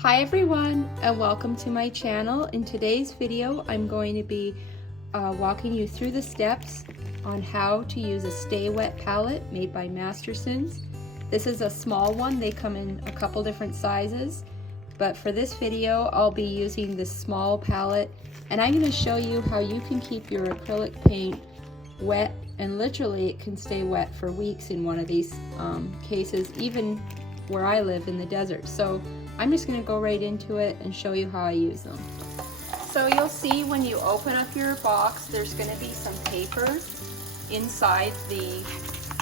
Hi everyone, and welcome to my channel. In today's video I'm going to be walking you through the steps on how to use a Stay Wet palette made by Mastersons. This is a small one. They come in a couple different sizes, but for this video I'll be using this small palette, and I'm going to show you how you can keep your acrylic paint wet, and literally it can stay wet for weeks in one of these cases, even where I live in the desert. So I'm just going to go right into it and show you how I use them. So you'll see when you open up your box, there's going to be some paper inside the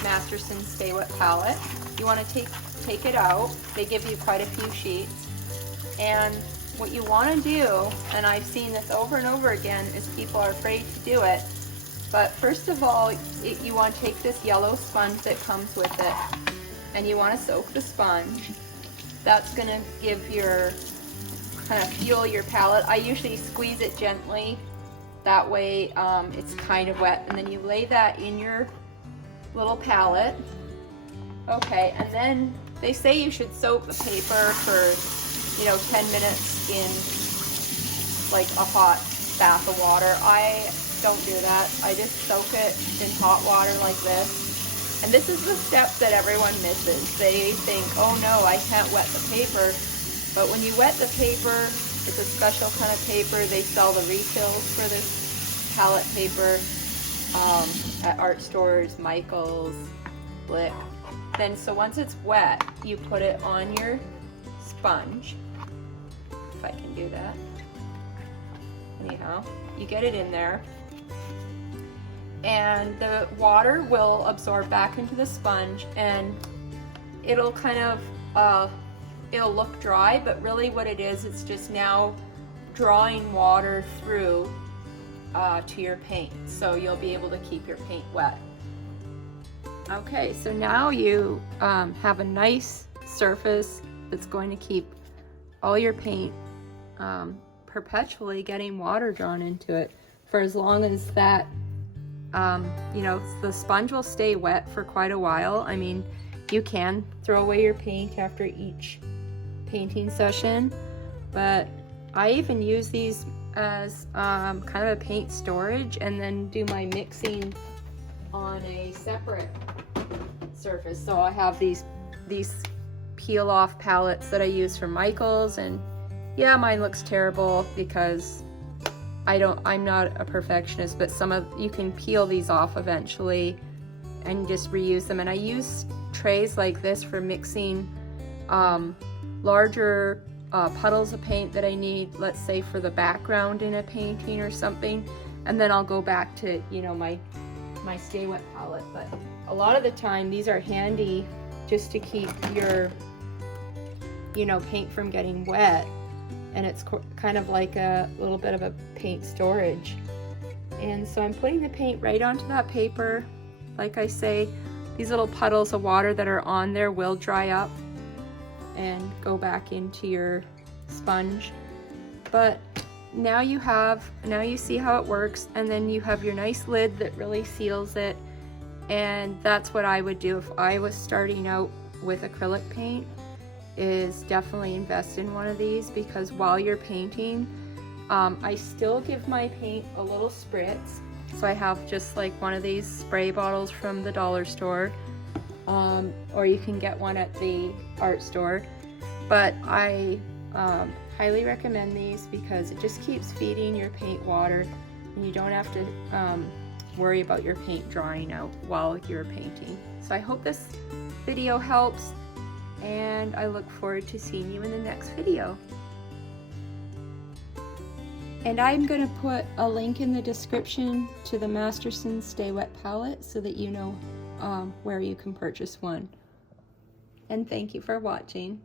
Mastersons Stay Wet palette. You want to take it out. They give you quite a few sheets. And what you want to do, and I've seen this over and over again, is people are afraid to do it. But first of all, you want to take this yellow sponge that comes with it, and you want to soak the sponge. That's going to give kind of fuel your palette. I usually squeeze it gently, that way it's kind of wet, and then you lay that in your little palette. Okay, and then they say you should soak the paper for 10 minutes in like a hot bath of water. I don't do that. I just soak it in hot water like this. And this is the step that everyone misses. They think, oh no, I can't wet the paper. But when you wet the paper, it's a special kind of paper. They sell the refills for this palette paper at art stores, Michael's, Blick. Then, so once it's wet, you put it on your sponge. If I can do that. Anyhow, you get it in there. And the water will absorb back into the sponge, and it'll kind of, it'll look dry, but really what it is, it's just now drawing water through to your paint, so you'll be able to keep your paint wet. Okay, so now you have a nice surface that's going to keep all your paint perpetually getting water drawn into it for as long as that the sponge will stay wet for quite a while. I mean, you can throw away your paint after each painting session, but I even use these as kind of a paint storage, and then do my mixing on a separate surface. So I have these peel off palettes that I use from Michael's, and yeah, mine looks terrible because I'm not a perfectionist, but you can peel these off eventually and just reuse them. And I use trays like this for mixing larger puddles of paint that I need, let's say for the background in a painting or something. And then I'll go back to, my Stay Wet palette. But a lot of the time these are handy just to keep your, paint from getting wet. And it's kind of like a little bit of a paint storage. And so I'm putting the paint right onto that paper. Like I say, these little puddles of water that are on there will dry up and go back into your sponge. But now you see how it works, and then you have your nice lid that really seals it. And that's what I would do if I was starting out with acrylic paint, is definitely invest in one of these, because while you're painting, I still give my paint a little spritz. So I have just like one of these spray bottles from the dollar store, or you can get one at the art store. But I highly recommend these because it just keeps feeding your paint water, and you don't have to worry about your paint drying out while you're painting. So I hope this video helps, and I look forward to seeing you in the next video. And I'm going to put a link in the description to the Mastersons Stay Wet palette so that you know where you can purchase one. And thank you for watching.